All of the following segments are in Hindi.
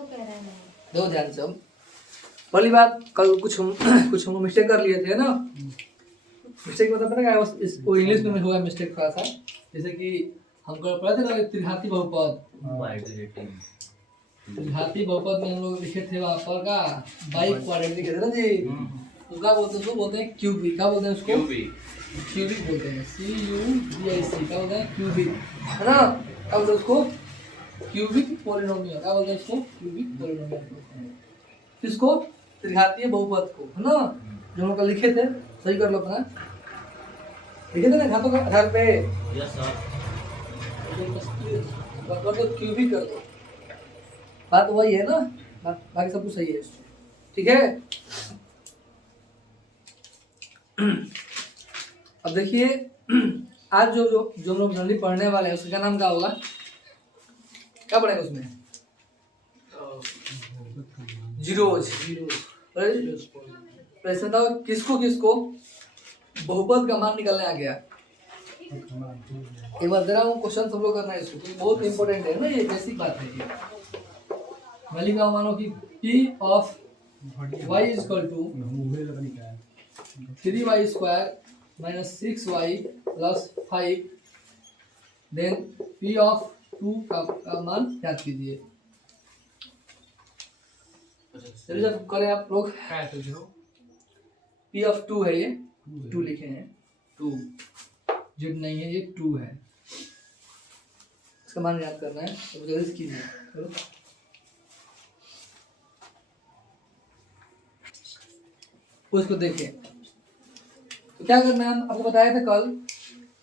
दो ध्यान से। हम पहली बात कल कुछ हम मिस्टेक कर लिए थे ना। मिस्टेक मतलब पता क्या इसको इंग्लिश में हुआ मिस्टेक थोड़ा सा। जैसे कि हमको पढ़ा थे ना त्रिघाती बहुपद। त्रिघाती बहुपद में हम लोग लिखे थे वहाँ पर का बाई क्वाड्रेटिक लिखे थे ना जी। तो क्या बोलते हैं उसको? बोलते हैं क्यूबिक। क्या बोलते हैं उसको? क्यूबिक बोलते हैं। CUBIC। क्या बोलते हैं? क्यूबिक, है ना। क्या बोलते हैं उसको? Cubic polynomial. क्या बोलते हैं उसको? क्यूबिक पॉलिनोमियल बोलते हैं किसको? त्रिघातीय बहुपद को, है ना। जो हम कल लिखे थे, सही कर लो अपना। लिखे थे ना घातों के आधार पे। Yes sir. कर दो, क्यूबिक कर दो। बात वही है ना, बाकी सब कुछ सही है। ठीक है। अब देखिए आज जो जो जो हम लोग जनरली पढ़ने वाले हैं उसका नाम क्या होगा? क्या पढ़ेंगे उसमें? जीरोज। प्रश्न था किसको किसको बहुपद का मान निकालने आ गया। एक बार जरा वो क्वेश्चन सब लोग करना है इसको, बहुत इंपॉर्टेंट है ना, ये बेसिक बात है। मैं लिख रहा हूँ, मानो कि P of y is equal to 3y square minus 6y plus 5। Then P of 2 का मान याद कीजिए। चलिए जब करें आप लोग। P ऑफ 2 है, ये 2 लिखे हैं। 2 जेड नहीं है, ये 2 है। इसका मान याद करना है, तो जल्दी से कीजिए। चलो उसको देखिए। तो क्या करना है, हम आपको बताया था कल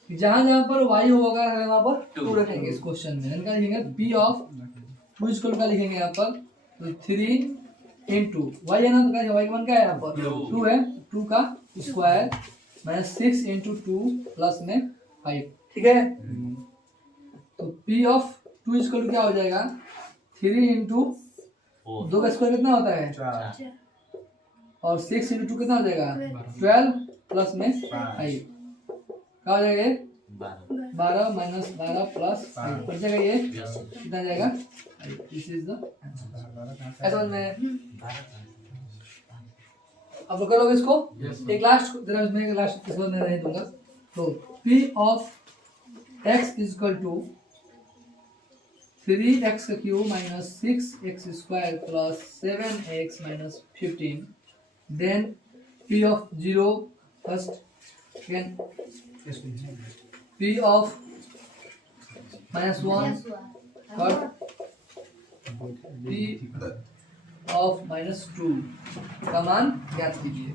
कि जहां जहां पर y होगा वहां पर 2 रखेंगे। इस क्वेश्चन में इनका लिखेंगे P ऑफ 2 इक्वल का लिखेंगे यहाँ पर, तो 3 इंटू y है ना, तो क्या y का मान क्या है यहाँ पर? 2 है। 2 का स्क्वायर माइनस 6 इंटू 2 प्लस में 5। ठीक है। तो P ऑफ 2 इक्वल क्या हो जाएगा? 3 इंटू 2 का स्क्वायर कितना होता है? 4। और 6 इंटू 2 कितना हो जाएगा? 12 प्लस में 5। क्या हो जाएगा? 12 माइनस 12 प्लस 5 बच जाएगा। ये कितना जाएगा? This is the answer. समझ में? अब लोग करोगे इसको। एक लास्ट जरा इसमें लास्ट इसको मैं नहीं दूंगा। तो P of x is equal to 3x का cube minus 6x square plus 7x minus 15। Then P of 0 first, again P of minus 1 third, P of minus 2 का मान ज्ञात कीजिए।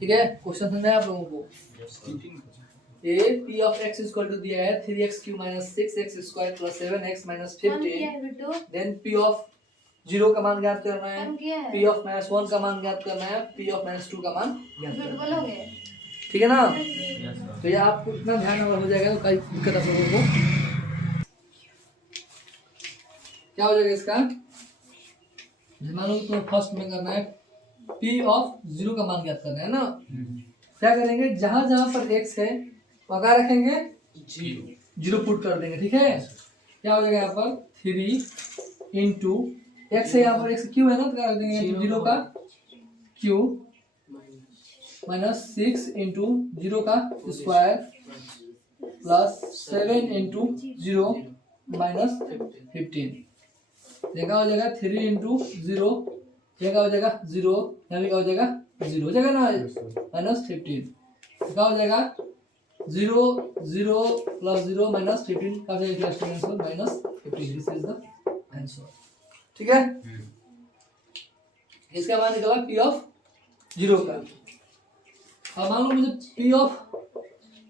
ठीक है। क्वेश्चन समझ में आप लोगों को? ये P of x equal to दिया है 3x cube minus 6x square plus 7x minus 15। Then P of 0 का मान ज्ञात करना है, P ऑफ माइनस 1 का मान ज्ञात करना है, P ऑफ माइनस 2 का मान ज्ञात करना है। ठीक है ना। तो ये आपको इतना ध्यान अगर हो जाएगा तो कोई दिक्कत आप लोगों को क्या हो जाएगा इसका? मान लो तो फर्स्ट में करना है P ऑफ 0 का मान ज्ञात करना है ना। क्या करेंगे, जहां जहां पर x है वहां क्या रखेंगे? 0 पुट कर देंगे। ठीक है। क्या हो जाएगा यहाँ पर? 3 इंटू x है, यहाँ पर x क्यू है ना, तो क्या रख देंगे? 0 का क्यू माइनस 6 इंटू 0 का स्क्वायर प्लस 7 इंटू 0 माइनस 15। देखा हो जाएगा 3 इंटू 0, ये क्या हो जाएगा? 0, यहाँ भी क्या हो जाएगा? 0 हो जाएगा ना, माइनस 15। क्या हो जाएगा? 0 0 प्लस 0 माइनस 15 का जाएगा answer minus 15। This is the answer. ठीक है। इसका मान निकला P ऑफ 0 का। अब मान लो मुझे P ऑफ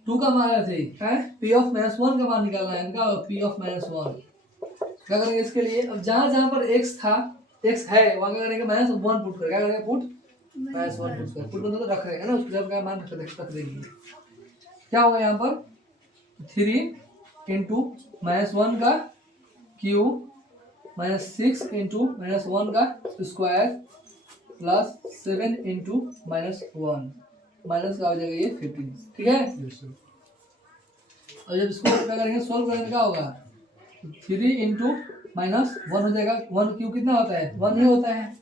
2 का मान है, P ऑफ माइनस 1 का मान निकालना है इनका। P ऑफ माइनस 1 क्या करेंगे इसके लिए? अब जहां जहां पर x था, x है, वहां क्या करेंगे? माइनस 1 पुट कर। क्या करेंगे? पुट माइनस 1 पुट कर। पुट मतलब रख रहे हैं ना, उसके जब का मान रख देंगे। क्या होगा यहाँ पर? 3 इंटू माइनस 1 का क्यूब माइनस 6 इंटू माइनस 1 का square plus 7 into minus 1 minus का हो जाएगा ये 15। ठीक है। और जब इसको क्या करेंगे? सोल्व करेंगे क्या होगा? 3 इंटू माइनस 1 हो जाएगा। 1 क्यों कितना होता है 1 ही होता है,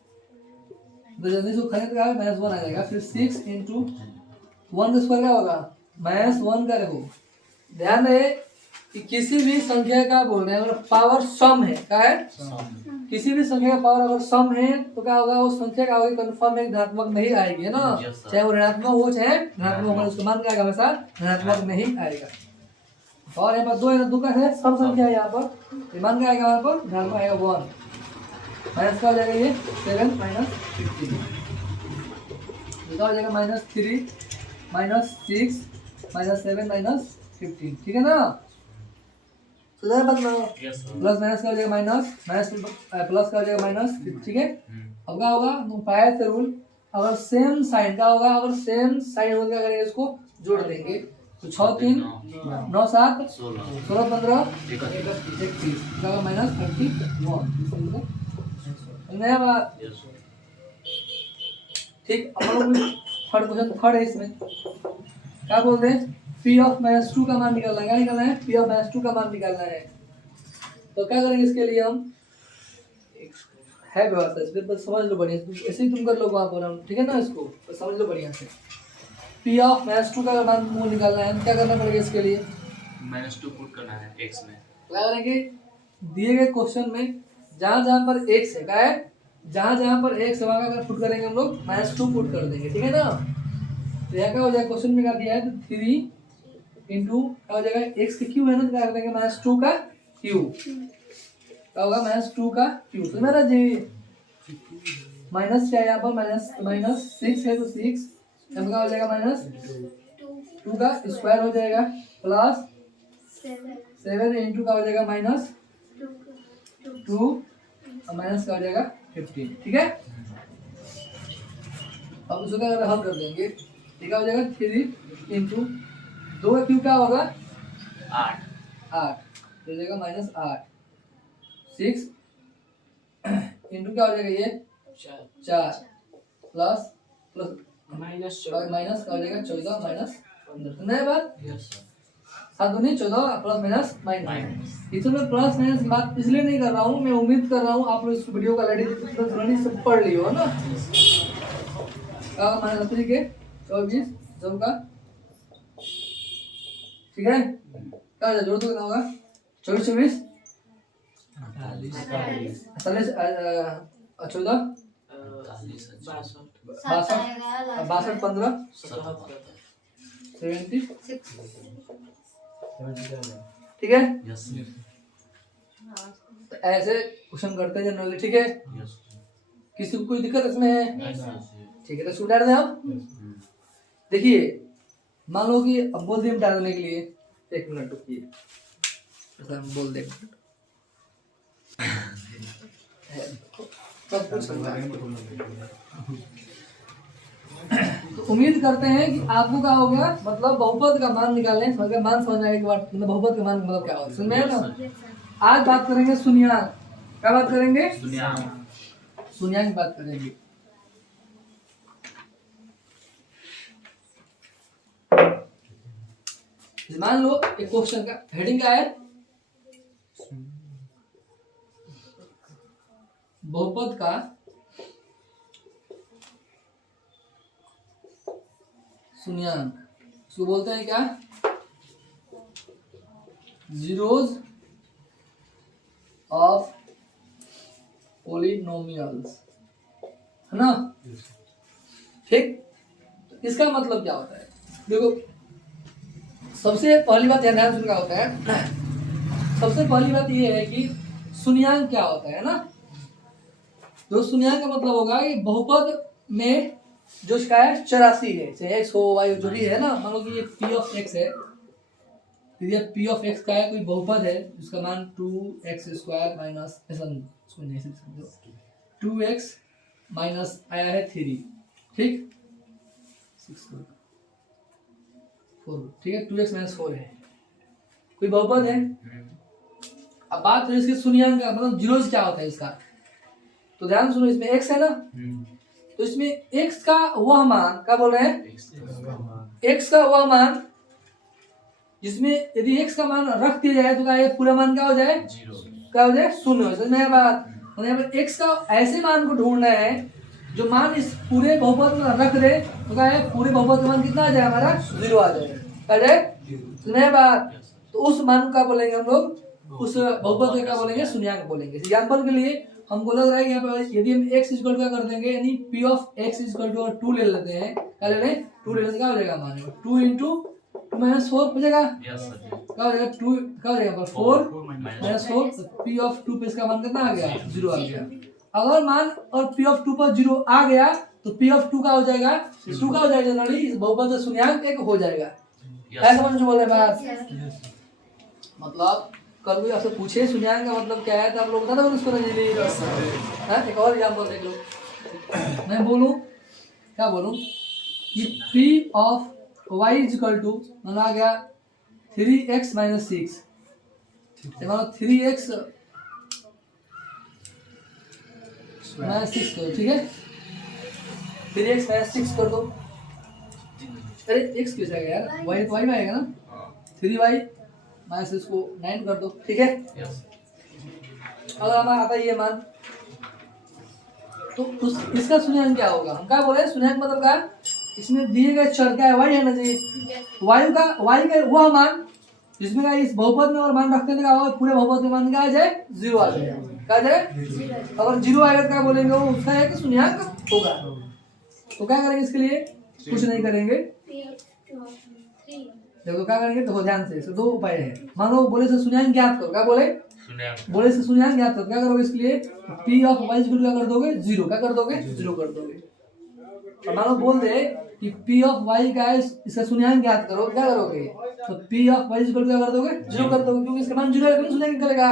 तो जल्दी से खरीद का माइनस 1 आ जाएगा। फिर 6 इंटू 1 का स्क्वायर क्या होगा माइनस 1 का। देखो ध्यान रहे कि किसी भी संख्या का बोल रहे हैं अगर पावर सम है, क्या है किसी भी संख्या का पावर अगर सम है तो क्या होगा उस संख्या का होगा कंफर्म एक धनात्मक में ही आएगी, है ना। चाहे वो ऋणात्मक हो चाहे धनात्मक हो, उसका मान क्या आएगा हमेशा धनात्मक में ही आएगा। और यहाँ पर 2 है ना, 2 का है सम संख्या है, यहाँ पर मान क्या आएगा, यहाँ पर धनात्मक आएगा 1 माइनस का हो जाएगा ये 7 माइनस 15 हो जाएगा माइनस 3 माइनस 6 माइनस 7 माइनस 15, ठीक है ना। तो प्लस माइनस का हो जाएगा माइनस माइनस प्लस का हो जाएगा माइनस, ठीक है। अब क्या होगा तुम पाए थे रूल, अगर सेम साइन का होगा, अगर सेम साइन होगा क्या करेंगे इसको जोड़ देंगे, तो 6 3 9 7 16 15 31 माइनस 31 नया बात, ठीक। अब लोग थर्ड क्वेश्चन थर्ड है, इसमें क्या बोलते हैं P ऑफ माइनस 2 का मान निकालना है। क्या निकालना है P ऑफ माइनस 2 का मान निकालना है। तो क्या करेंगे इसके लिए हम है व्यवस्था, इसमें बस समझ लो बढ़िया, ऐसे ही तुम कर लो वहाँ पर, ठीक है ना। इसको बस समझ लो बढ़िया से। P ऑफ माइनस 2 का मान निकालना है, क्या करना पड़ेगा इसके लिए -2 पुट करना है x में। क्या करेंगे दिए गए क्वेश्चन में जहाँ जहाँ पर x है, क्या है जहाँ जहाँ पर x है वहाँ का पुट करेंगे हम लोग -2 पुट कर देंगे, ठीक है ना। तो यहाँ क्या हो जाएगा क्वेश्चन में क्या दिया है, तो 3 इंटू क्या हो जाएगा x की क्यू है ना, तो क्या कर देंगे -2 का क्यू, क्या होगा -2 का क्यू। तो मेरा जी माइनस क्या है यहाँ पर -6 है, तो 6 यहाँ क्या हो जाएगा -2 का स्क्वायर हो जाएगा प्लस 7 इंटू का हो जाएगा -2 और माइनस का हो जाएगा 15, ठीक है। अब उसको क्या हल कर देंगे, ठीक हो जाएगा 3 इंटू 2 का क्यू क्या होगा 8 हो जाएगा -8 6 इंटू क्या हो जाएगा ये 4 प्लस माइनस का हो जाएगा 14 माइनस 15, नया बात 7 दूनी 14 प्लस माइनस माइनस। इसमें प्लस माइनस की बात इसलिए नहीं कर रहा हूँ, मैं उम्मीद कर रहा हूँ आप लोग इस वीडियो का ऑलरेडी सब पढ़ लियो, है ना। माइनस 3 के 24 जो का, ठीक है। क्या जोड़ दो कितना होगा 24 24 48 14 62 15 76, ठीक है। तो ऐसे क्वेश्चन करते हैं जनरली, ठीक है। किसी को कोई दिक्कत इसमें है, ठीक है। तो शुरू कर दें आप, देखिए मान लो कि अब बोल दिए मिटा देने के लिए, 1 मिनट रुकिए, ऐसा हम बोल दें तो उम्मीद करते हैं कि आपको क्या हो गया, मतलब बहुपद का मान निकालने समझ मान समझ आए एक बार, मतलब बहुपद का मान मतलब क्या होता है समझ में ना। आज बात करेंगे शून्यांक, क्या बात करेंगे शून्यांक की बात करेंगे। मान लो एक क्वेश्चन का हेडिंग क्या है, बहुपद का शून्यांक, इसको बोलते हैं क्या जीरोज ऑफ पॉलिनोमियल्स, है ना, ठीक। तो इसका मतलब क्या होता है, देखो सबसे पहली बात ध्यान से क्या होता है, सबसे पहली बात ये है कि शून्यांक क्या होता है ना। तो शून्यांक का मतलब होगा कि बहुपद में जो इसका है 84 है, चाहे x हो y जो भी है ना। मान लो कि ये p ऑफ x है, तो ये p ऑफ x का है कोई बहुपद है जिसका मान 2x स्क्वायर माइनस ऐसा नहीं समझो 2x माइनस आया है 3, ठीक 6 4, ठीक है 2x माइनस 4 है, कोई बहुपद है। अब बात है इसके शून्यांक का मतलब जीरोज क्या होता है इसका, तो ध्यान सुनो, इसमें x है ना, तो इसमें x का वह मान क्या बोल रहे हैं, x का वह मान जिसमें यदि x का मान रख दिया जाए तो क्या ये पूरा मान क्या हो जाए क्या हो जाए शून्य हो, समझ में आया बात। और यहाँ पर x का ऐसे मान को ढूंढना है जो मान इस पूरे बहुपद में रख दे तो क्या है पूरे बहुपद का मान कितना आ जाए हमारा 0 आ जाए, आ जाए, समझ में आया बात। तो उस मान को क्या बोलेंगे हम लोग, उस बहुपद को क्या बोलेंगे, शून्यंक बोलेंगे। एग्जाम्पल के लिए हमको लग रहा है कि यहाँ पे यदि हम x इक्वल क्या कर देंगे, यानी p of x equal to 2 ले लेते हैं, क्या ले लें 2 ले लेते, क्या हो जाएगा मान 2 इंटू -4 हो जाएगा, क्या हो जाएगा 2 क्या हो जाएगा 4 -4, p ऑफ 2 पे इसका मान कितना आ गया 0 आ गया। अगर मान और p ऑफ 2 पर 0 आ गया तो p ऑफ 2 का हो जाएगा 2 का हो जाएगा जनरली इस बहुपद का शून्यंक एक हो जाएगा। क्या समझ में बोल रहे बात, मतलब कल कोई आपसे पूछे शून्यंक का मतलब क्या है तो आप लोग बता दो उसको नहीं। एक और एग्जांपल देख लो, मैं बोलूं क्या बोलूं कि p of y equal to मान आ गया 3x - 6, मानो 3x -6 करो, ठीक है 3x - 6 कर दो। अरे x क्यों जाएगा यार, y तो y में आएगा ना, 3y माइनस इसको 9 कर दो, ठीक है। अगर हमारा आता है ये मान तो उस इसका शून्यंक क्या होगा, हम क्या बोले शून्यंक मतलब क्या, इसमें दिए गए चर क्या है y है ना चाहिए, y का वह मान जिसमें का इस बहुपद में और मान रखते हैं होगा पूरे बहुपद में मान क्या आ जाए 0 आ जाए, क्या आ जाए, अगर 0 आएगा तो क्या बोलेंगे वो उसका है कि शून्यंक होगा। तो क्या करेंगे इसके लिए, कुछ नहीं करेंगे, देखो क्या करेंगे, देखो ध्यान से, दो उपाय है। मान लो बोले से शून्यंक ज्ञात करो, क्या बोले बोले से शून्यंक ज्ञात करो, क्या करोगे इसके लिए p ऑफ y इक्वल क्या कर दोगे 0, क्या कर दोगे 0 कर दोगे। और मान लो बोल दे कि p ऑफ y का है इसका शून्यंक ज्ञात करो, क्या करोगे तो p ऑफ y इक्वल क्या कर दोगे 0 कर दोगे, क्योंकि इसका मान 0 है तो शून्यंक निकलेगा,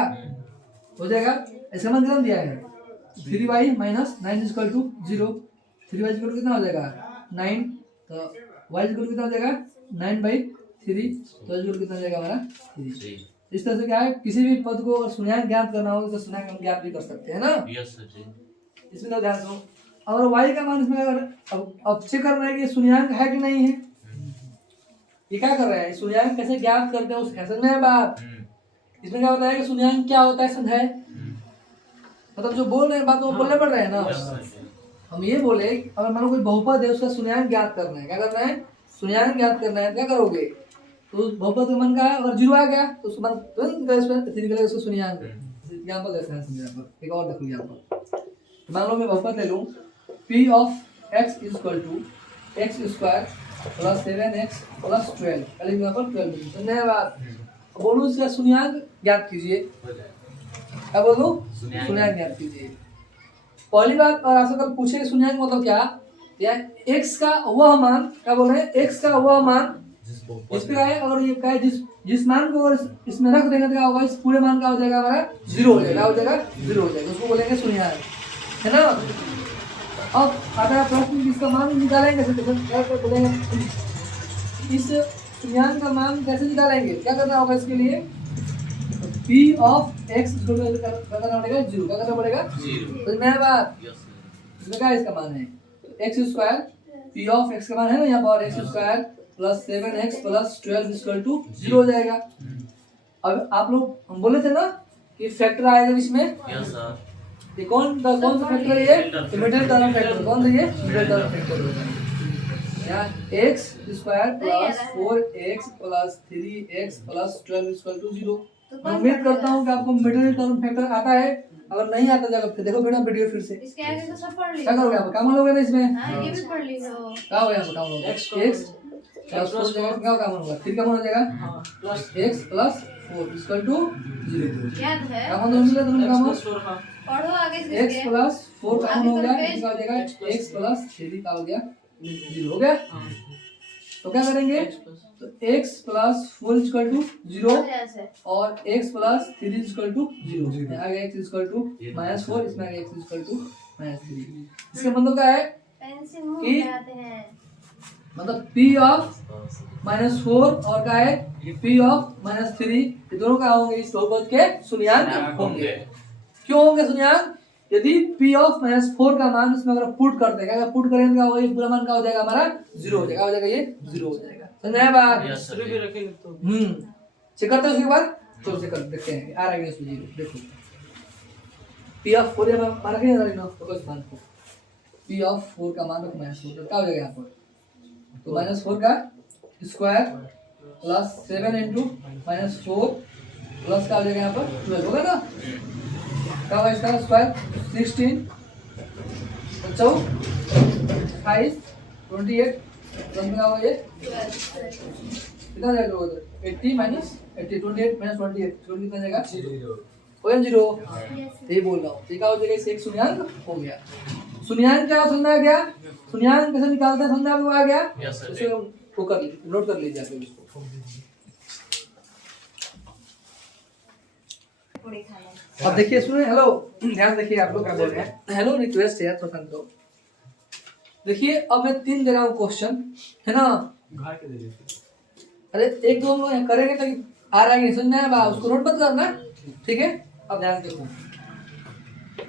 हो जाएगा। इसका मान कितना दिया है 3y - 9 equal to 0, 3y equal कितना हो जाएगा 9, तो y इक्वल कितना हो जाएगा 9/3, तो इक्वल कितना हो जाएगा हमारा 3। इस तरह से क्या है किसी भी पद को शून्यंक ज्ञात करना हो तो शून्यंक हम ज्ञात भी कर सकते हैं ना। यस सर जी। इसमें तो ध्यान दो, अगर y का मान इसमें अगर अब चेक करना है कि शून्यंक है कि नहीं है, ये क्या कर रहे हैं शून्यंक कैसे ज्ञात करते हैं उस समझ में है बात। इसमें क्या होता है कि शून्यंक क्या होता है समझाए, मतलब जो बोल रहे हैं बात वो बोलने पड़ रहे हैं ना। हम ये बोले अगर मानो कोई बहुपद है उसका शून्यंक ज्ञात करना है, क्या करना है शून्यंक ज्ञात करना है, क्या करोगे तो उस बहुपद का मान का है अगर 0 आ गया तो उसका मान तुरंत निकलेगा उसका शून्यंक। एग्जांपल देखते हैं, समझाएंगे एक और देखो एग्जांपल। मान लो मैं बहुपद ले लूं p of x equal to x² + 7x + 12, पहले यहाँ पर 12 समझे बात। बोलूं इसका शून्यंक ज्ञात कीजिए, क्या बोलूं शून्यंक ज्ञात कीजिए। पहली बात और आपसे कल पूछे शून्यंक मतलब क्या, या x का वह मान, क्या बोल रहे हैं x का वह मान इस पे है, अगर ये क्या है जिस मान को अगर इसमें रख देंगे तो क्या होगा इस पूरे मान का हो जाएगा हमारा 0 हो जाएगा, हो जाएगा 0 हो जाएगा, उसको बोलेंगे शून्यंक, है ना। अब अगर प्रश्न इसका मान निकालेंगे तो क्या बोलेंगे, इस शून्यंक का मान कैसे निकालेंगे, क्या करना होगा इसके लिए p ऑफ x करना पड़ेगा 0, क्या करना पड़ेगा 0, तो मैं बात इसमें क्या इसका मान है x² p ऑफ x का मान है ना यहाँ पर x² + 7x + 12 = 0 हो जाएगा। अब आप लोग हम बोले थे ना कि फैक्टर आएगा इसमें, यस सर। ये कौन सा फैक्टर है, ये मिडिल टर्म फैक्टर, कौन सा ये मिडिल टर्म फैक्टर होगा। यहाँ x² + 4x + 3x + 12 = 0। मैं उम्मीद करता हूँ कि आपको मिडिल टर्म फैक्टर आता है, अगर नहीं आता जाएगा फिर देखो बेटा वीडियो फिर से इसके आगे तो सब पढ़ ली, क्या करोगे आप, काम लोगे ना इसमें, हाँ ये भी पढ़ ली हो, क्या हो गया काम लोगे x + 4 क्या काम होगा 3 का मान हो जाएगा x + 4 = 0। याद है काम मान मिला तुमने काम पढ़ो आगे से x + 4 का मान हो गया, इसका हो जाएगा x + 3 का हो गया 0 हो गया। तो क्या करेंगे तो x + 4 = 0 और x + 3 = 0, आगे x = -4, इसमें आगे x = -3। इसका मतलब क्या है पेंसिल मुंह कि- में आते हैं, मतलब p ऑफ -4 और क्या है p ऑफ -3, ये दोनों क्या होंगे इस बहुपद के शून्यंक होंगे। क्यों होंगे शून्यंक, यदि p ऑफ -4 का मान इसमें अगर पुट करते हैं, अगर पुट करेंगे क्या होगा ये पूरा मान का हो जाएगा हमारा 0 हो जाएगा, हो जाएगा ये 0 हो जाएगा, समझ में बात। Yes sir. चेक करते हैं उसके बाद, चलो चेक कर देखते हैं आ रहा है इसमें 0, देखो पी ऑफ 4 यहाँ मान रखेंगे ना नो फोकस मान को पी ऑफ 4 का मान रखना है तो क्या हो जाएगा यहाँ पर तो -4 का स्क्वायर प्लस 7 इंटू -4 प्लस क्या हो जाएगा यहाँ पर 12 होगा ना क्या होगा इसका स्क्वायर 16 24 28 28 क्या होगा ये कितना जाएगा उधर 80 माइनस 80 28 माइनस 28 तो कितना जाएगा 0 यही बोल रहा हूँ ठीक है हो जाएगा इसे एक शून्यांक हो गया शून्यांक क्या समझ में आ गया शून्यांक कैसे निकालते हैं समझ में आ गया Yes, sir. इसे वो कर नोट कर लीजिए आप इसको पूरी खाना अब देखिए सुनिए हेलो ध्यान देखिए आप लोग क्या बोल रहे हैं हेलो रिक्वेस्ट है थोड़ा शांत रहो देखिए अब मैं 3 दे रहा हूँ क्वेश्चन है ना अरे एक दो लोग करेंगे तो आ रहा है नहीं समझ में आया उसको नोट मत करना ठीक है अब ध्यान देखो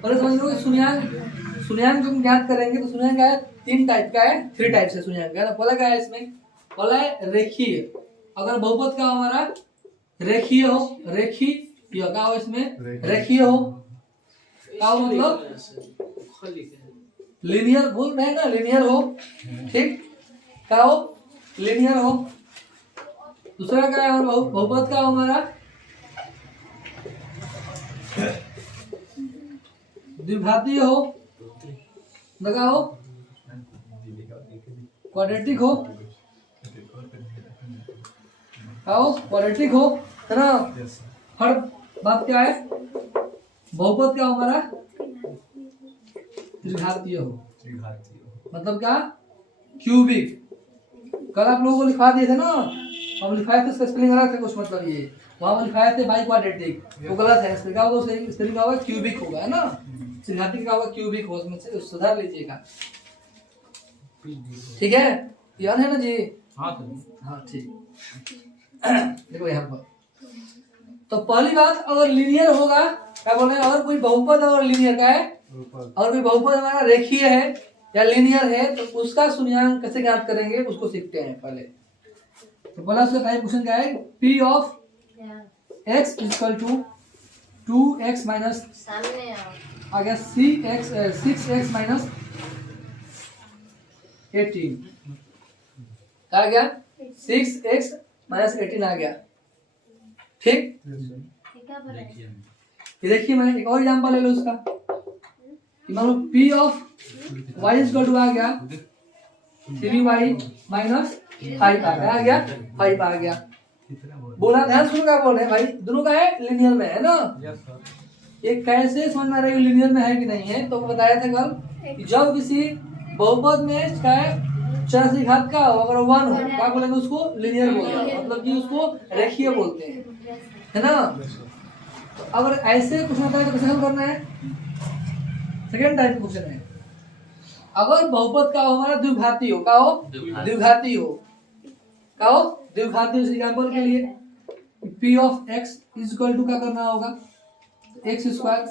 और समझ लो कि शून्यांक जो हम ज्ञात करेंगे तो शून्यांक क्या है 3 टाइप का है 3 टाइप से शून्यांक है ना पहला क्या है इसमें पहला है रेखीय अगर बहुपद का हमारा रेखीय हो रेखीय क्या हो इसमें रेखीय हो क्या हो मतलब लीनियर बोल रहे हैं ना लीनियर हो ठीक क्या हो लीनियर हो दूसरा क्या है हमारा बहुपद का हमारा द्विघातीय हो लगा हो क्वाड्रेटिक हो क्या हो क्वाड्रेटिक हो है ना हर बात क्या है बहुपद क्या हमारा त्रिघातीय हो मतलब क्या क्यूबिक कल आप लोगों को लिखवा दिए थे ना हम लिखाए थे उसका स्पेलिंग अलग था कुछ मतलब ये वहां हम लिखाए थे बाई क्वाड्रेटिक वो गलत है इसमें क्या होगा सही स्पेलिंग का होगा क्यूबिक होगा है ना त्रिघातीय का होगा क्यूबिक हो उसमें से सुधार लीजिएगा ठीक है याद है ना जी हाँ ठीक देखो यहाँ पर तो पहली बात अगर लीनियर होगा क्या बोल रहे हैं अगर कोई बहुपद और लीनियर का है और कोई बहुपद हमारा रेखीय है या लीनियर है तो उसका शून्यांक कैसे ज्ञात करेंगे उसको सीखते हैं पहले तो पहला उसका टाइप क्वेश्चन क्या है P of x equal to 2x minus सामने आओ आ गया 6x माइनस 18 आ गया 6x माइनस 18 आ गया ठीक ठीक है पर ये देखिए मैं एक और एग्जांपल ले लो उसका कि मान लो p of y equal to आ गया 3y माइनस 5 आ गया 5 आ गया बोला ध्यान सुनो क्या बोल रहे हैं भाई दोनों का है लिनियर में है ना ये कैसे समझ में आ रहा है लिनियर में है कि नहीं है तो बताया था कल कि जब किसी बहुपद में क्या है चरसी घात का हो अगर 1 हो क्या बोलेंगे उसको लिनियर बोलते हैं मतलब कि उसको रेखीय बोलते हैं है ना तो अगर ऐसे कुछ होता है तो कैसे हल करना है सेकेंड टाइप क्वेश्चन है अगर बहुपद का हमारा द्विघाती हो क्या हो द्विघाती हो क्या हो द्विघाती एग्जांपल के लिए p of x is equal to क्या करना होगा x square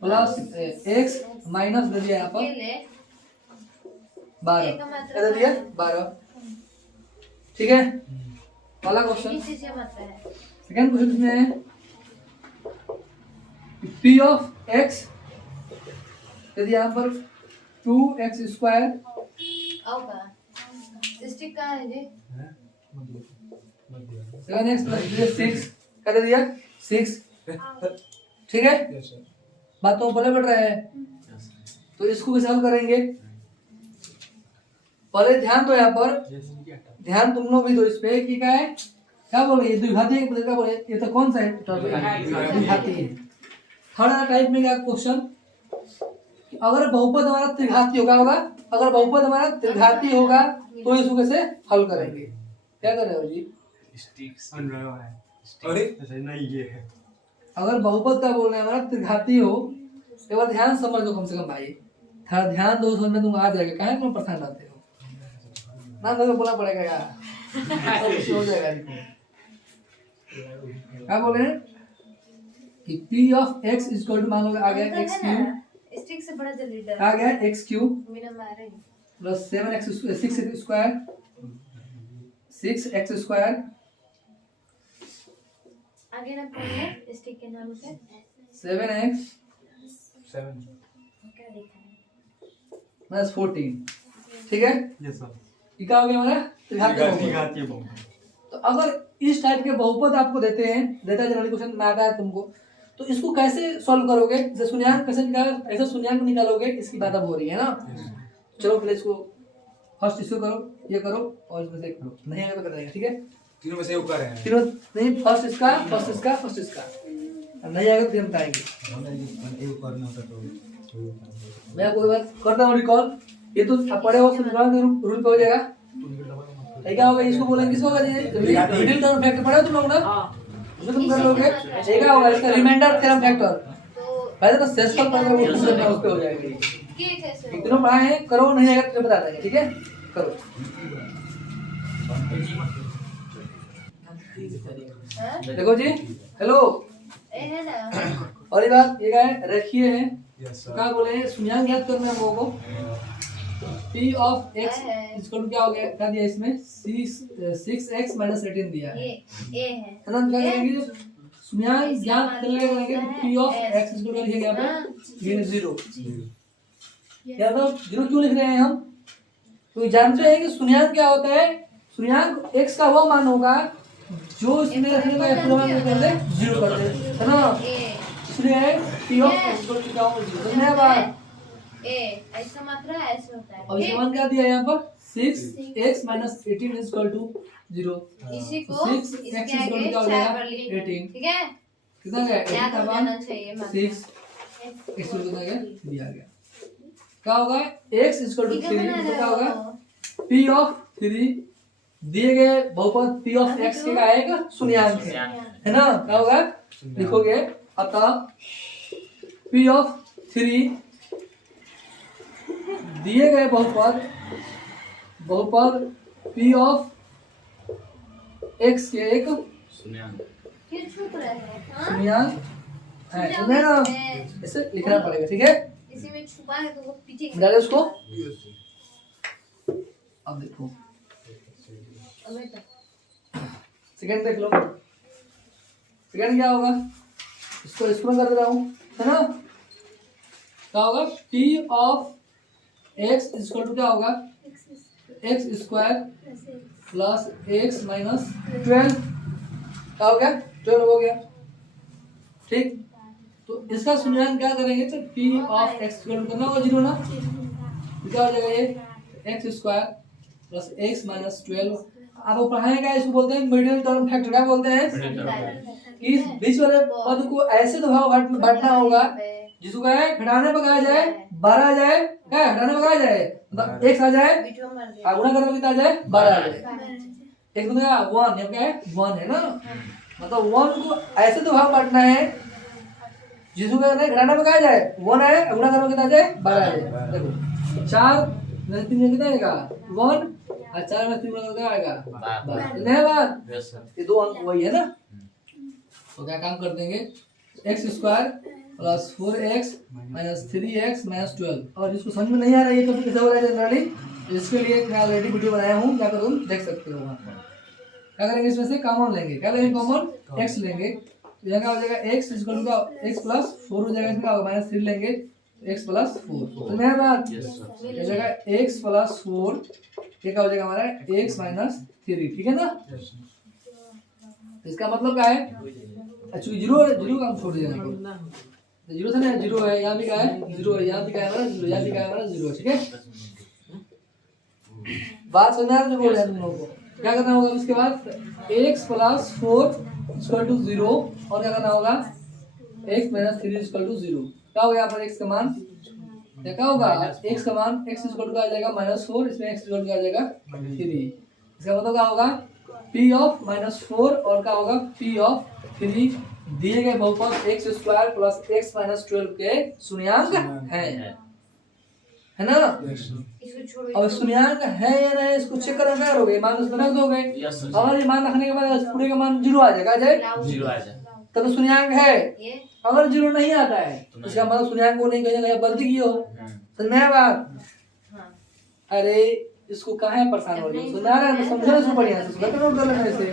plus x minus दे दिया यहाँ पर 12 क्या दे दिया 12 ठीक है पहला क्वेश्चन इसी से मतलब है सेकंड क्वेश्चन में है p ऑफ x यदि यहाँ पर 2x स्क्वायर आओ का स्टिक कहाँ है जी 7x प्लस 6 क्या दे दिया 6 ठीक है बात तो बड़े बढ़ रहे हैं तो इसको कैसे हल करेंगे पहले ध्यान दो यहाँ पर ध्यान तुम लोग भी दो इस पे कि क्या है क्या बोल रहे द्विघाती है क्या बोले ये तो कौन सा है द्विघाती है थर्ड टाइप में क्या क्वेश्चन अगर बहुपद हमारा त्रिघाती होगा अगर बहुपद हमारा त्रिघाती होगा तो इसको कैसे हल करेंगे क्या कर रहे हो जी अगर बहुपद का बोल रहे हैं हमारा त्रिघाती हो एक बार ध्यान समझ लो कम से कम भाई थोड़ा ध्यान दो समझ में तुम आ जाएगा कहाँ तुम परेशान रहते हो ना तो बोलना पड़ेगा यार हो जाएगा क्या बोल रहे हैं कि p of x equal to मान लो आ गया x क्यूब स्टिक से बड़ा जल्दी डर आ गया x क्यूब बिना मारे plus 7x 6x square 6x square आगे ना पढ़िए स्टिक के नाम से 7x माइनस 14, ठीक है। Yes sir. ये क्या हो गया हमारा त्रिघातीय बहुपद। तो अगर इस टाइप के बहुपद आपको देते हैं, देता जनरली क्वेश्चन में आता है तुमको, तो इसको कैसे सॉल्व करोगे, जैसे शून्याङ्क कैसे निकाल, ऐसे शून्याङ्क निकालोगे, इसकी बात अब हो रही है ना। चलो पहले इसको फर्स्ट इसको करो, ये करो और इसमें से एक करो, नहीं आगे कर देंगे, ठीक है। तीनों में से एक कर रहे हैं। तीनों नहीं, फर्स्ट इसका, फर्स्ट इसका, फर्स्ट इसका, नहीं आएगा तो फिर बताएंगे। मैं आपको एक बात करता हूँ रिकॉल, ये तो आप पढ़े हो, रूल पे हो जाएगा। क्या होगा, इसको बोलेंगे, किसको होगा, मिडिल टर्म फैक्टर पढ़ा तुम लोग ना, जो तुम कर लोगे। क्या होगा इसका रिमाइंडर थ्योरम फैक्टर, पहले तो सेस्फल पढ़ लो, उस पे हो जाएगा। इतना पढ़ाए हैं, करो, नहीं आएगा तो बता देंगे, ठीक है, करो। देखो जी, हेलो, और ये बात ये क्या है, रेखीय है। क्या बोले हैं, शून्याङ्क याद करना है हम लोगों को। P of x equal to क्या हो गया, क्या दिया इसमें 6x माइनस 18 दिया है ना। क्या करेंगे, शून्याङ्क ज्ञात करेंगे, P of x equal to लिखेंगे यहाँ पे ये 0। क्या तो 0 क्यों लिख रहे हैं हम, तो जानते हैं कि शून्याङ्क क्या होता है, शून्याङ्क x का वो मान होगा जो इसमें रखने का पूरा कर दे 0 कर दे, है ना। इसलिए P of x equal to क्या होगा 0, समझे बात। ऐसा मात्रा ऐसे होता है। अब इसका मान क्या दिया है यहाँ पर 6x minus 18 is equal to 0। इसी को 6x इज इक्वल टू क्या हो जाएगा 18, ठीक है, कितना गया 18 का मान 6 6 x कितना गया 3 आ गया। क्या होगा x इज इक्वल टू 3, तो क्या होगा p ऑफ 3 दिए गए बहुपद p ऑफ x के का एक शून्याङ्क है ना। क्या होगा, लिखोगे अतः p ऑफ 3 दिए गए बहुपद p ऑफ x के एक शून्याङ्क फिर छुप रहे हैं। शून्याङ्क है, सुने ना, इसे लिखना पड़ेगा, ठीक है। इसी में छुपा है तो वो पीछे डाले उसको। अब देखो सेकंड देख लो, सेकंड क्या होगा, इसको इसमें कर रहा हूँ, है ना। क्या होगा p of x equal to क्या होगा x square plus x minus 12, क्या हो गया 12 हो गया, ठीक। तो इसका शून्याङ्क क्या करेंगे, तो p of x equal to करना होगा 0 ना, तो क्या हो जाएगा ये x square plus x minus 12। अब वो पढ़ाएगा, इसको बोलते हैं मिडिल टर्म फैक्टर, क्या बोलते हैं, इस बीच वाले पद को ऐसे तो भाव बांटना होगा जिसको क्या है घटाने पर कहा जाए 12 आ जाए, क्या घटाने पर कहा जाए मतलब x आ जाए, गुणा करने पर कितना आ जाए 12 आ जाए, x मतलब क्या 1, ये क्या है 1 है ना, मतलब 1 को ऐसे तो भाव बांटना है जिसको क्या करना है घटाने पर कहा जाए 1 है, गुणा करने पर कितना आ जाए 12 आ जाए। देखो 4 में 3 में कितना आएगा 1 और 4 में 3 में क्या आएगा 12, नहीं बात, ये दो अंक वही है ना। तो क्या काम कर देंगे, x square plus 4x minus 3x minus 12, और जिसको समझ में नहीं आ रहा है ये तो कैसे हो रहा है जनरली, इसके लिए मैं ऑलरेडी वीडियो बनाया हूँ, क्या करूँ देख सकते हो वहाँ पर। क्या करेंगे, इसमें से कॉमन लेंगे, क्या लेंगे कॉमन x लेंगे, तो यहाँ क्या हो जाएगा x equal to x plus 4 हो जाएगा, इसमें क्या होगा माइनस 3 लेंगे x प्लस 4, तो मेरा बात ये जाएगा x प्लस 4, ये क्या हो जाएगा हमारा x माइनस 3, ठीक है ना। इसका मतलब क्या है, एक्चुअली 0 का हम छोड़ देंगे, 0 था ना, 0 है, यहाँ भी क्या है 0 है, यहाँ भी क्या है हमारा 0, यहाँ भी क्या है हमारा 0, ठीक है। बात समझ आ रही है बोल रहे हैं तुम लोगों को। क्या करना होगा इसके बाद x प्लस 4 इक्वल टू 0, और क्या करना होगा x माइनस 3 इक्वल टू 0। क्या होगा यहाँ पर x का मान, क्या होगा x का मान x इक्वल टू आ जाएगा -4, इसमें x इक्वल टू आ जाएगा 3। इसका मतलब क्या होगा p ऑफ -4 और क्या होगा p ऑफ 3 दिए गए बहुपद x square plus x minus 12 के शून्याङ्क है ना। अब शून्याङ्क है या नहीं इसको चेक करना क्या करोगे, मान उसमें रख दोगे, अगर ये मान रखने के बाद पूरे का मान 0 आ जाएगा, 0 आ जाए तब शून्याङ्क है। अगर 0 नहीं आता है इसका मतलब शून्याङ्क को नहीं कहीं गलती की हो, समझ में बात। अरे इसको कहाँ परेशान हो रही है, समझ आ रहा है, समझना इसको बढ़िया से, नोट कर लेना इसे,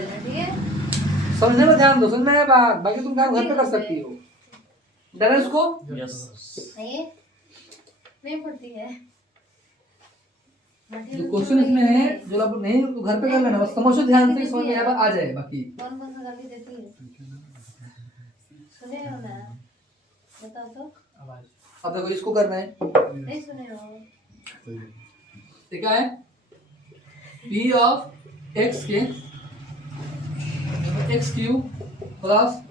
समझने में ध्यान दो, समझ में बात, बाकी तुम काम घर पे कर सकती हो, डन है उसको? यस नहीं नहीं पड़ती है जो क्वेश्चन इसमें है जो आप नहीं तो घर पे कर लेना, बस समझो ध्यान से, समझ में आ जाए। बाकी कौन कौन सा गलती देती है सुने हो ना, बताओ तो। अब देखो इसको करना है, नहीं सुने हो ठीक है? पी ऑफ एक्स के x cube plus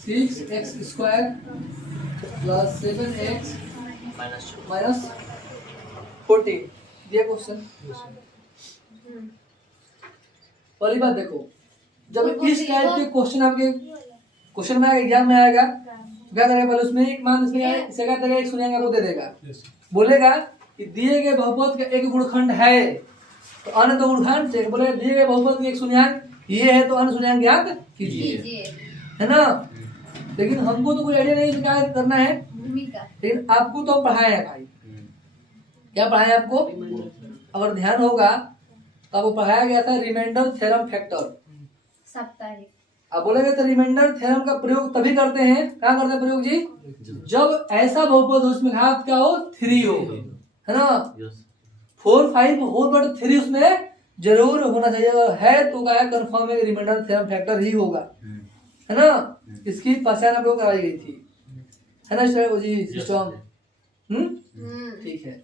6x square plus 7x minus 14 ये क्वेश्चन। पहली बात देखो, जब इस टाइप के क्वेश्चन आपके क्वेश्चन में आएगा, एग्जाम में आएगा, तो क्या करेगा? पहले उसमें एक मान इसमें इसे क्या करेगा? एक शून्याङ्क आपको दे देगा, बोलेगा कि दिए गए बहुपद का एक गुणखंड है तो अन्य दो गुणखंड से, बोले दिए गए बहुपद का एक शून्याङ्क ये है तो अन्य शून्याङ्क ज्ञात कीजिए, है ना? लेकिन हमको तो कोई आइडिया नहीं क्या करना है, भूमिका। लेकिन आपको तो पढ़ाए हैं भाई, क्या पढ़ाया आपको? अगर ध्यान होगा तो आपको पढ़ाया गया था रिमाइंडर थ्योरम फैक्टर साप्ताहिक। अब बोलेगा तो रिमाइंडर थ्योरम का प्रयोग तभी करते हैं, क्या करते हैं प्रयोग जी? जब ऐसा बहुपद हो उसमें घात क्या हो? 3 हो, है ना? 4 5 हो बट 3 उसमें जरूर होना चाहिए, अगर है तो क्या है? कंफर्म है रिमाइंडर थ्योरम फैक्टर ही होगा, है ना? इसकी पहचान आप लोग कराई गई थी, है ना जी सिस्टम? ठीक है।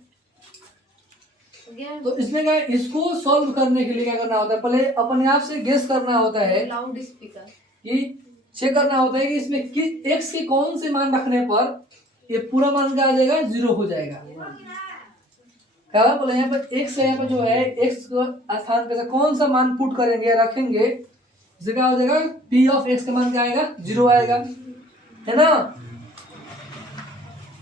तो इसमें क्या है? इसको सॉल्व करने के लिए क्या करना होता है? पहले अपने आप से गेस करना होता है, लाउड स्पीकर कि चेक करना होता है कि इसमें किस एक्स के कौन से मान रखने पर ये पूरा मान क्या आ जाएगा? 0 हो जाएगा। क्या बोले यहाँ पर एक्स है, यहाँ पर जो है एक्स को स्थान पे कौन सा मान पुट करेंगे या रखेंगे, इससे क्या हो जाएगा? पी ऑफ एक्स का मान क्या आएगा? 0 आएगा, है ना?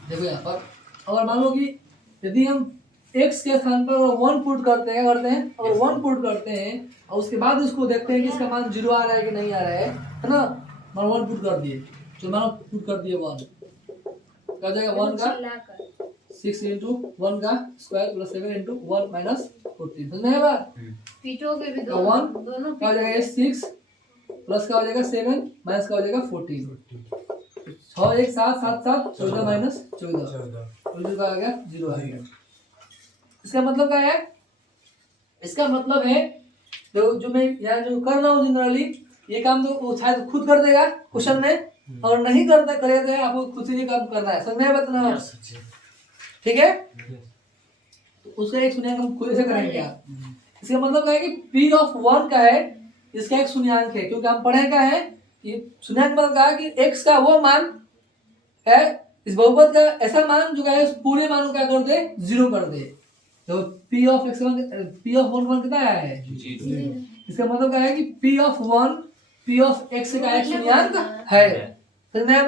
देखो यहाँ पर अगर मान लो कि यदि हम x के स्थान पर 1 पुट करते हैं, करते हैं और 1 पुट करते हैं और उसके बाद उसको देखते हैं कि इसका मान 0 आ रहा है कि नहीं आ रहा है ना? मान 1 पुट कर दिए, तो मान पुट कर दिए 1, क्या हो जाएगा? 1 का 6 इंटू 1 का स्क्वायर प्लस 7 इंटू 1 माइनस 14, समझ में आया बात? पीटोगे भी तो 1 दोनों क्या हो जाएगा? 6 प्लस क्या हो जाएगा? 7 माइनस क्या हो जाएगा? 14, 6 1 7 7 7 14 माइनस 14 का आ गया 0 आ गया। इसका मतलब क्या है? इसका मतलब है जो मैं यहाँ जो कर रहा हूँ जनरली ये काम तो वो शायद खुद कर देगा क्वेश्चन में, और नहीं करता करेगा तो आपको खुद से ये काम करना है, समझ में बताना, ठीक है? तो उसका एक शून्याङ्क हम खुद से करेंगे आप। इसका मतलब क्या है कि P ऑफ 1 का है, इसका एक शून्याङ्क है, क्योंकि हम पढ़े क्या है कि शून्याङ्क मतलब क्या है कि x का वो मान है इस बहुपद का ऐसा मान जो क्या है पूरे मान को क्या कर दे? 0 कर दे। तो P of x P of 1 कितना आया है? 0। इसका मतलब क्या है कि P of 1 P of x का एक शून्याङ्क है, समझ में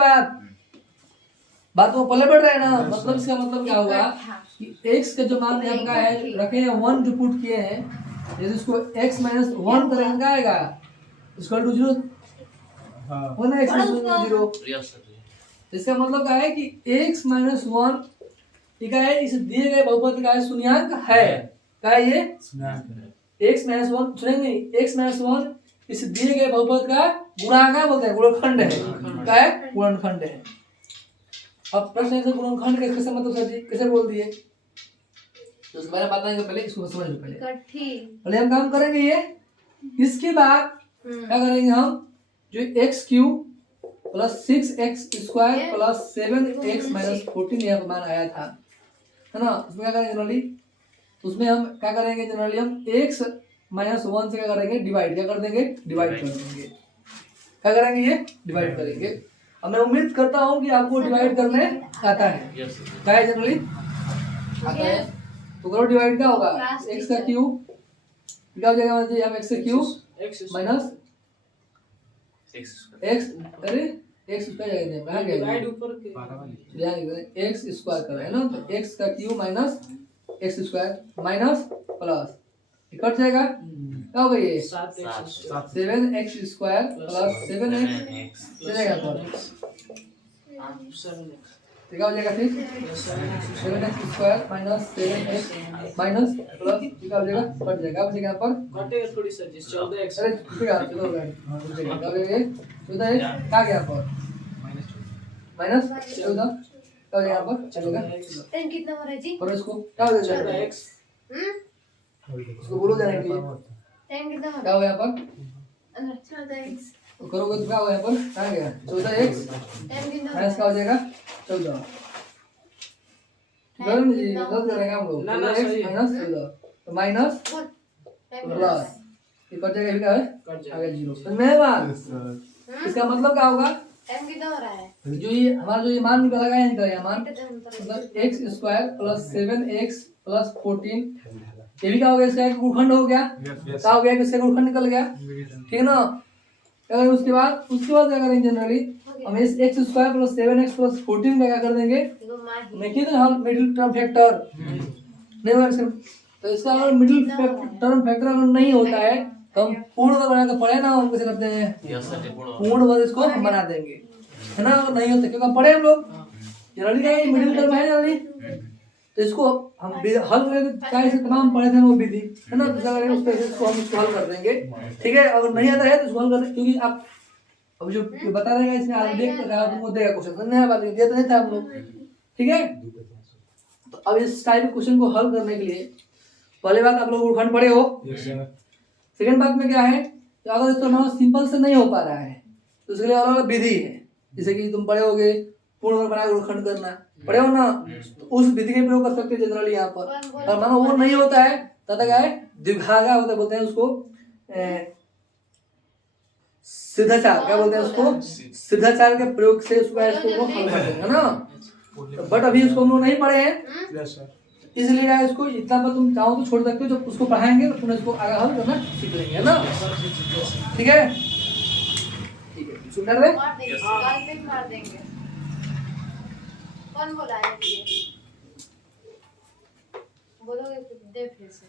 बात को पहले बढ़ रहा है ना? मतलब इसका मतलब क्या होगा कि x का जो मान यहाँ का है रखे हैं 1 जो पुट किए हैं, यदि उसको x माइनस 1 करेंगे क्या आएगा? इसका टू 0 होना x माइनस 0। इसका मतलब क्या है कि x माइनस 1 ठीक है इस दिए गए बहुपद का शून्याङ्क है, क्या है ये? x माइनस 1 सुनेंगे नहीं, x माइनस 1 इस दिए गए बहुपद का गुणांक बोलते हैं, गुणनखंड है, क्या है? गुणनखंड है। अब प्रश्न है गुणनखंड का कैसे मतलब सर जी कैसे बोल दिए? तो उसके बारे में बताएंगे, पहले इसको समझ लो। पहले हम काम करेंगे ये, इसके बाद क्या करेंगे हम? जो x cube plus 6x square plus 7x minus 14 यहाँ पर मान आया था, है ना? उसमें क्या करेंगे जनरली? उसमें हम क्या करेंगे जनरली? हम x माइनस 1 से क्या करेंगे? डिवाइड, क्या कर देंगे? डिवाइड कर देंगे। क्या करेंगे? ये डिवाइड करेंगे। अब मैं उम्मीद करता हूँ कि आपको डिवाइड करने आता है, क्या है जनरली? आता है तो करो डिवाइड। क्या होगा? x का क्यूब क्या हो जाएगा? यहाँ x का क्यूब माइनस x, अरे x का जाएगा डिवाइड ऊपर के यहाँ x स्क्वायर कर रहे हैं ना, तो x का cube minus x square minus plus cut जाएगा, क्या होगा ये? 7x स्क्वायर प्लस 7x जाएगा तो क्या हो जाएगा? फिर 7x square minus 7x minus plus क्या हो जाएगा? कट जाएगा। अब यहाँ पर कटेगा थोड़ी सा जिस 14x अरे चलो क्या हो जाएगा? क्या गया पर माइनस 14 क्या हो जाएगा यहाँ पर चलेगा 10 कितना हो रहा है जी? और इसको क्या हो जाएगा 14x इसको बोलो जाने के लिए 10 कितना हो क्या रहा हो यहाँ पर है? 14x तो करोगे तो क्या होगा यहाँ पर कहाँ गया 14x 10 कितना हो रहा माइनस क्या है? हो जाएगा 14 गलत जी गलत करेंगे हम लोग ना, ना, 14x सही है। माइनस 14 तो माइनस बोल 10 प्लस ये कट जाएगा क्या है कट जाएगा। आगे जीरो समझ में आया बात इसका मतलब क्या होगा 10 कितना हो रहा है? जो ये हमारा जो ये मान निकलेगा या निकलेगा मान कितना मतलब x square plus 7x plus 14 ये भी क्या हो गया इसका एक गुणनखंड हो गया क्या हो गया कि इसका गुणनखंड निकल गया ठीक है ना अगर उसके बाद क्या करेंगे जनरली हम इस x square plus 7x plus 14 का क्या कर देंगे देखो माँ ही मैं कहते हम मिडिल टर्म फैक्टर नहीं होगा इसका तो इसका अगर मिडिल टर्म फैक्टर अगर नहीं होता है तो हम पूर्ण वर्ग बना के पढ़े ना हम कैसे करते हैं यस सर पूर्ण पूर्ण वर्ग इसको हम बना देंगे है ना अगर नहीं होता क्योंकि हम पढ़े हम लोग जनरली क्या है मिडिल टर्म है जनरली तो इसको हम हल करेंगे चाहे से तमाम पढ़े थे वो विधि है ना दूसरा करेंगे उस पर इसको हम इसको हल कर देंगे ठीक है अगर नहीं आता है तो इसको हल कर देंगे क्योंकि आप अब जो बता देगा इसमें आप देख कर तुमको देगा क्वेश्चन नहीं बात दिया तो नहीं था हम लोग ठीक है तो अब इस टाइप के क्वेश्चन को हल करने के लिए पहले बात आप लोग गुणनखंड पढ़े हो सेकंड बात में क्या है कि अगर इसको हमारा सिंपल से नहीं हो पा रहा है तो उसके लिए अलग अलग विधि है जैसे कि तुम पढ़े होगे पूर्ण वर्ग बना गुणनखंड करना पढ़े हो ना तो उस विधि का प्रयोग कर सकते हैं जनरली यहाँ पर और मानो वो नहीं होता है तब क्या है द्विभागा होता है बोलते हैं उसको सिद्धाचार क्या बोलते हैं उसको सिद्धाचार के प्रयोग से उसको इसको हम लोग हल कर देंगे है ना बट अभी इसको हम लोग नहीं पढ़े हैं इसलिए यार इसको इतना पर तुम चाहो तो छोड़ सकते हो जब उसको पढ़ाएंगे तो तुम इसको आगे हल करना सीख लेंगे है ना ठीक है ठीक है सुन रहे मार देंगे गाल पे मार देंगे कौन बोला है ये बोलोगे तो दे फिर से